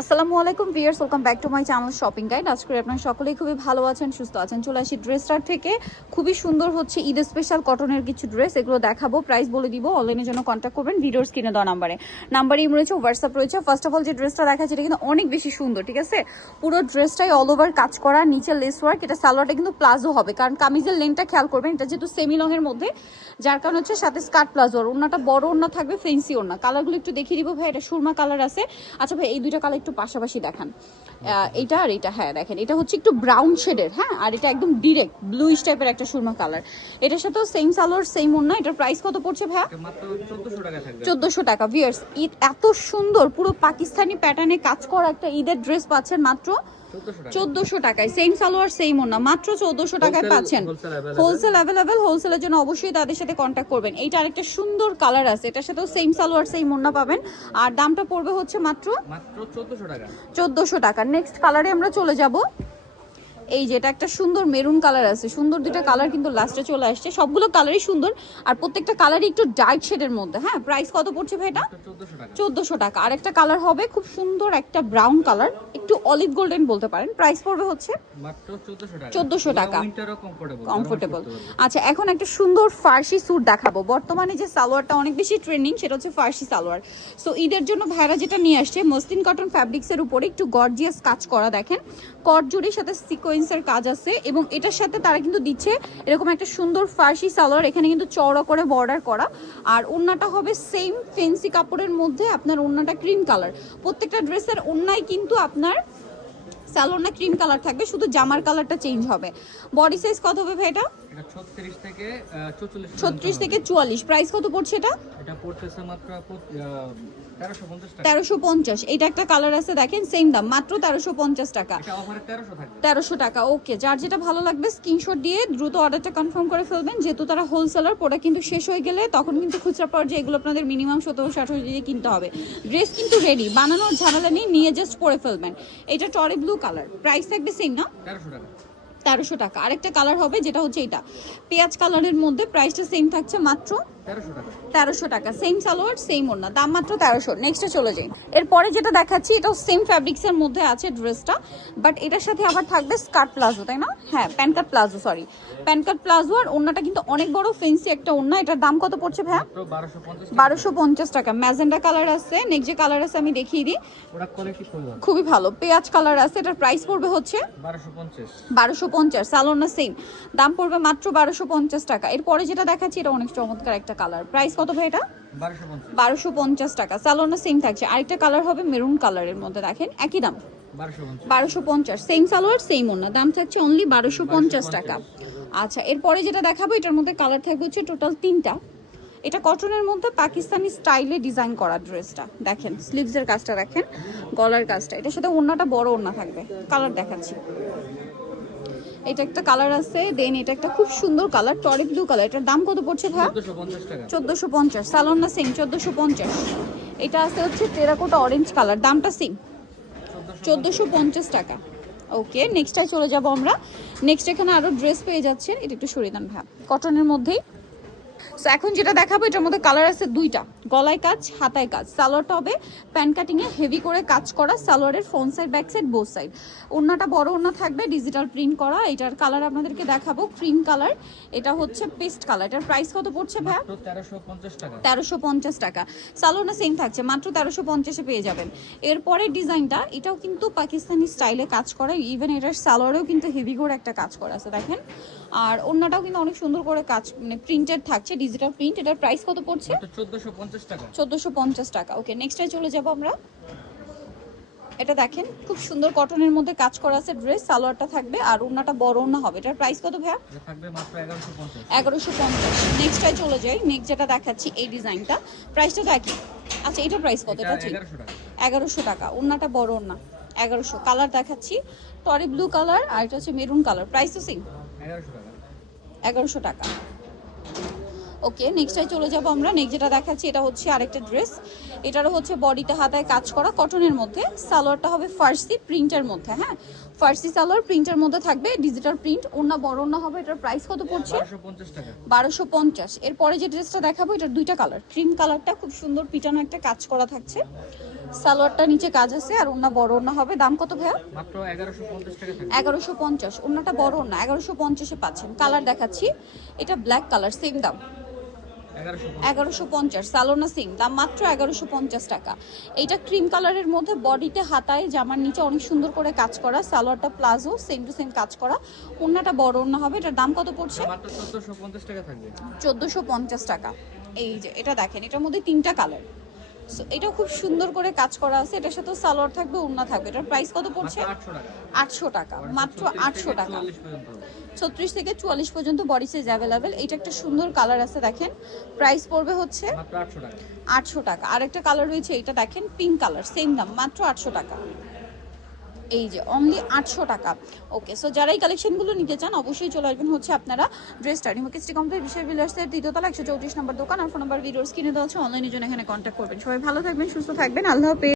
আসসালামু আলাইকুম viewers, welcome back to my channel shopping guide. আজকে আপনারা সকলেই খুবই ভালো আছেন, সুস্থ আছেন। চলে আসি ড্রেসটার থেকে। খুবই সুন্দর হচ্ছে ঈদ স্পেশাল কটনের কিছু ড্রেস, এগুলো দেখাবো, প্রাইস বলে দিব। অনলাইনের জন্য কন্ট্যাক্ট করবেন ভিডিওর স্ক্রিনে দেওয়া নাম্বারে ইম রয়েছে, হোয়াটসঅ্যাপ রয়েছে। ফার্স্ট অফ অল যে ড্রেসটা দেখাচ্ছে এটা কিন্তু অনেক বেশি সুন্দর, ঠিক আছে। পুরো ড্রেসটাই অল ওভার কাজ করা, নিচে লেস ওয়ার্ক। এটা সালোয়ারটা কিন্তু প্লাজো হবে, কারণ কামিজের লেনটা খেয়াল করবেন, এটা যেহেতু সেমি লং এর মধ্যে, যার কারণ হচ্ছে সাথে স্কার্ট প্লাজো। আর ওড়নাটা বড় ওড়না থাকবে, ফেন্সি ওড়না। কালারগুলো একটু দেখিয়ে দিব ভাই। এটা সুরমা কালার আছে। আচ্ছা ভাই, এই দুইটা কালার একটু পাশাপাশি দেখান। এইটা আর এটা, হ্যাঁ দেখেন, এটা হচ্ছে একটু ব্রাউন শেডের, হ্যাঁ, আর এটা একদম ডিরেক্ট ব্লুইশ টাইপের একটা সুরমা কালার। এটার সাথেও সেম সালোয়ার সেম ওড়না। এটার প্রাইস কত পড়ছে ভাইয়া? মাত্র 1400 টাকা থাকবে। 1400 টাকা। ভিউয়ার্স, ঈদ এত সুন্দর পুরো পাকিস্তানি প্যাটার্নে কাজ করা একটা ঈদের ড্রেস পাচ্ছেন মাত্র 1400 টাকায়। সেম সালোয়ার সেম ওড়না, মাত্র 1400 টাকায় পাচ্ছেন। Wholesale available. হোলসেলের জন্য অবশ্যই তাদের সাথে কন্ট্যাক্ট করবেন। এইটা আরেকটা সুন্দর কালার আছে, এটার সাথেও সেম সালোয়ার সেম ওড়না পাবেন। আর দামটা পড়বে হচ্ছে মাত্র 1400 টাকা। 1400 টাকা। নেক্সট কালারে আমরা চলে যাব। এই যে এটা একটা সুন্দর মেরুন কালার আছে, সুন্দর দুটো কালার কিন্তু লাস্টে চলে আসছে। সবগুলো কালারই সুন্দর, আর প্রত্যেকটা কালারই একটু ডার্ক শেডের মধ্যে। হ্যাঁ, প্রাইস কত পড়ছে ভাই এটা? 1400 টাকা। আর একটা কালার হবে খুব সুন্দর একটা ব্রাউন কালার, একটু অলিভ গোল্ডেন বলতে পারেন। প্রাইস পড়বে হচ্ছে মাত্র 1400 টাকা। 1400 টাকা। উইন্টারও কমফোর্টেবল। আচ্ছা, এখন একটা সুন্দর ফার্সি স্যুট দেখাবো। বর্তমানে যে সালোয়ারটা অনেক বেশি ট্রেন্ডিং, সেটা হচ্ছে ফার্সি সালোয়ার। সো ঈদের জন্য ভাইরা যেটা নিয়ে আসছে, মসলিন কটন ফ্যাব্রিক্সের উপরে একটু গর্জিয়াস কাজ করা, দেখেন কট জুড়ির সাথে সিকোয়েন্সের কাজ আছে। এবং এটার সাথে তারা কিন্তু দিচ্ছে এরকম একটা সুন্দর ফার্সি সালোয়ার, এখানে কিন্তু চওড়া করে বর্ডার করা। আর ওড়নাটা হবে সেম ফেন্সি কাপড়ের মধ্যে, আপনার ওড়নাটা ক্রিম কালার। প্রত্যেকটা ড্রেসের ওড়নায় কিন্তু আপনার সালোয়ারটা ক্রিম কালার থাকবে, শুধু জামার কালারটা চেঞ্জ হবে। বডি সাইজ কত হবে ভাই এটা? এটা 36 থেকে 44। 36 থেকে 44। প্রাইস কত পড়ছে এটা? এটা পড়তেছে মাত্র 1350 টাকা। 1350। এটা একটা কালার আছে, দেখেন সেম দাম, মাত্র 1350 টাকা। এটা অফারে 1300 থাকবে। 1300 টাকা। ওকে, যার যেটা ভালো লাগবে স্ক্রিনশট দিয়ে দ্রুত অর্ডারটা কনফার্ম করে ফেলবেন, যেহেতু তারা হোলসেলার। প্রোডাক্ট কিন্তু শেষ হয়ে গেলে তখন কিন্তু খুচরা পর্যায়ে এগুলো আপনাদের মিনিমাম 1700 দিয়ে কিনতে হবে। ড্রেস কিন্তু রেডি, বানানোর ঝামেলা নেই, নিয়ে জাস্ট পরে ফেলবেন। এটা টরি ব্লু কালার, প্রাইস থাকবে সেম না? 1300 টাকা। 1300 টাকা। আরেকটা কালার হবে যেটা হচ্ছে এটা পেঁয়াজ কালারের মধ্যে, প্রাইসটা সেম থাকছে মাত্র 1300 টাকা। 1300 টাকা। সেম সালোয়ার সেম ওড়না, দাম মাত্র 1300। নেক্সটে চলে যাই। এরপরে যেটা দেখাচ্ছি এটাও সেম ফ্যাব্রিক্সের মধ্যে আছে ড্রেসটা, বাট এটার সাথে আবার থাকবে স্কার্ট প্লাজো, তাই না? হ্যাঁ, প্যান্টকাট প্লাজো, সরি প্যান্টকাট প্লাজো। আর ওড়নাটা কিন্তু অনেক বড় ফেন্সি একটা ওড়না। এটার দাম কত পড়ছে ভাইয়া? মাত্র 1250 টাকা। 1250 টাকা। ম্যাজেন্ডা কালার আছে। নেক্সট যে কালার আছে আমি দেখিয়ে দিই, প্রোডাক্ট কোয়ালিটি খুবই ভালো। পেঁয়াজ কালার আছে, এটার প্রাইস পড়বে হচ্ছে 1250। 1250। সালোয়ার না সেম, দাম পড়বে মাত্র 1250 টাকা। এরপরে যেটা দেখাচ্ছি এটা অনেক চমৎকার একটা কালার। প্রাইস কত ভাই এটা? 1250। 1250 টাকা। সালোয়ার না সেম থাকছে। আরেকটা কালার হবে মেরুন কালারের মধ্যে, দেখেন একই দাম 1250। 1250। সেম সালোয়ার সেম ওড়না, দাম থাকছে অনলি 1250 টাকা। আচ্ছা, এরপরে যেটা দেখাবো এটার মধ্যে কালার থাকবে হচ্ছে টোটাল 3টা। এটা কটনের মধ্যে পাকিস্তানি স্টাইলে ডিজাইন করা ড্রেসটা, দেখেন স্লিভসের কাজটা, দেখেন গলার কাজটা। এটার সাথে ওড়নাটা বড় ওড়না থাকবে। কালার দেখাচ্ছি, এটা একটা কালার আছে, দেন এটা একটা খুব সুন্দর কালার টরি ব্লু কালার। এটার দাম কত পড়ছে ভাই? 1450 টাকা। 1450। সালোয়ার না সেম, 1450। এটা আছে হচ্ছে টেরাকোটা অরেঞ্জ কালার, দামটা সেম 1450 টাকা। ওকে, নেক্সটটায় চলে যাব আমরা। নেক্সট এখানে আরো ড্রেস পেয়ে যাচ্ছেন, এটা একটু সরিয়ে দেন ভাই, কটনের মধ্যেই। সো এখন যেটা দেখাবো এটার মধ্যে কালার আছে দুইটা, গলায় কাজ হাতায় কাজ। সালোয়ারটা হবে প্যান্ট কাটিং এ হেভি করে কাজ করা, সালোয়ারের front side back side both side. ওড়নাটা বড় ওড়না থাকবে, ডিজিটাল প্রিন্ট করা। এটার কালার আপনাদেরকে দেখাবো ক্রিম কালার, এটা হচ্ছে পেস্ট কালার। এটার প্রাইস কত পড়ছে ভাই? মাত্র 1350 টাকা। 1350 টাকা। সালোয়ারটা সেম থাকছে, মাত্র 1350-এ পেয়ে যাবেন। এরপরের ডিজাইনটা, এটাও কিন্তু পাকিস্তানি স্টাইলে কাজ করা, ইভেন এটার সালোয়ারেও কিন্তু হেভি করে একটা কাজ করা আছে, দেখেন। আর ওড়নাটাও কিন্তু অনেক সুন্দর করে কাজ, মানে প্রিন্টেড থাকছে, ডিজিটাল প্রিন্ট। এটার প্রাইস কত পড়ছে? 1450 টাকা। 1450 টাকা। ওকে, নেক্সটে চলে যাব আমরা। এটা দেখেন খুব সুন্দর কটনের মধ্যে কাজ করা আছে ড্রেস, সালোয়ারটা থাকবে আর ওড়নাটা বড় ওড়না হবে। এটার প্রাইস কত ভাইয়া? এটা থাকবে মাত্র 1150। 1150। নেক্সটে চলে যাই। নেক্সট যেটা দেখাচ্ছি এই ডিজাইনটা, প্রাইসটা তো একই। আচ্ছা, এটার প্রাইস কত? এটা ঠিক 1100 টাকা। 1100 টাকা। ওড়নাটা বড় ওড়না, 1100। কালার দেখাচ্ছি টরি ব্লু কালার, আর এটা হচ্ছে মেরুন কালার। প্রাইস তো সেম, 1100 টাকা। 1100 টাকা। ওকে, নেক্সটটাই চলে যাব আমরা। নেক্সট যেটা দেখাচ্ছি এটা হচ্ছে আরেকটা ড্রেস, এটারও হচ্ছে বডিতে হাতায় কাজ করা কটনের মধ্যে। সালোয়ারটা হবে ফার্সি প্রিন্টের মধ্যে, হ্যাঁ ফার্সি সালোয়ার প্রিন্টের মধ্যে থাকবে, ডিজিটাল প্রিন্ট। ওড়না বড় ওড়না হবে। এটার প্রাইস কত পড়ছে? 1250 টাকা। 1250। এরপরে যে ড্রেসটা দেখাবো এটার দুইটা কালার, ক্রিম কালারটা খুব সুন্দর পিটানো একটা কাজ করা থাকছে, সালোয়ারটা নিচে কাজ আছে আর ওন্না বড় ওন্না হবে। দাম কত ভাইয়া? মাত্র 1150 টাকা থাকবে। 1150। ওন্নাটা বড় ওন্না 1150-এ পাচ্ছেন। কালার দেখাচ্ছি, এটা ব্ল্যাক কালার, সেম দাম 1150। সালোনা সিং দাম মাত্র 1150 টাকা। এইটা ক্রিম কালারের মধ্যে বডিতে হাতায় জামার নিচে অনেক সুন্দর করে কাজ করা, সালোয়ারটা প্লাজো সেম টু সেম কাজ করা, ওন্নাটা বড় ওন্না হবে। এটার দাম কত পড়ছে? মাত্র 1450 টাকা থাকবে। 1450 টাকা। এই যে এটা দেখেন, এটার মধ্যে 3টা কালার। সো এটা খুব সুন্দর করে কাজ করা আছে, এটার সাথে সালোয়ার থাকবে, ওন্না থাকবে। এটার প্রাইস কত পড়ছে? মাত্র 800 টাকা। 800 টাকা, মাত্র 800 টাকা। 44 পর্যন্ত হবে। 36 থেকে 44 পর্যন্ত বডি সাইজ অ্যাভেলেবেল। এটা একটা সুন্দর কালার আছে দেখেন, প্রাইস পড়বে হচ্ছে মাত্র 800 টাকা। 800 টাকা। আরেকটা কালার রয়েছে, এটা দেখেন পিঙ্ক কালার, সেম দাম মাত্র 800 টাকা। এই যে অনলি 800 টাকা। ওকে, সো যারা এই কালেকশনগুলো নিতে চান অবশ্যই চলে আসবেন হচ্ছে আপনারা ড্রেসটা নিমকিস্ট্রি কমপ্লিট বিশ্বের বিলার্সের 2তলা 134 নম্বর দোকান। আর ফোন নাম্বার ভিডিওর স্ক্রিনে দেওয়া আছে, অনলাইনের জন্য এখানে কন্ট্যাক্ট করবেন। সবাই ভালো থাকবেন, সুস্থ থাকবেন, আল্লাহ হাফেজ।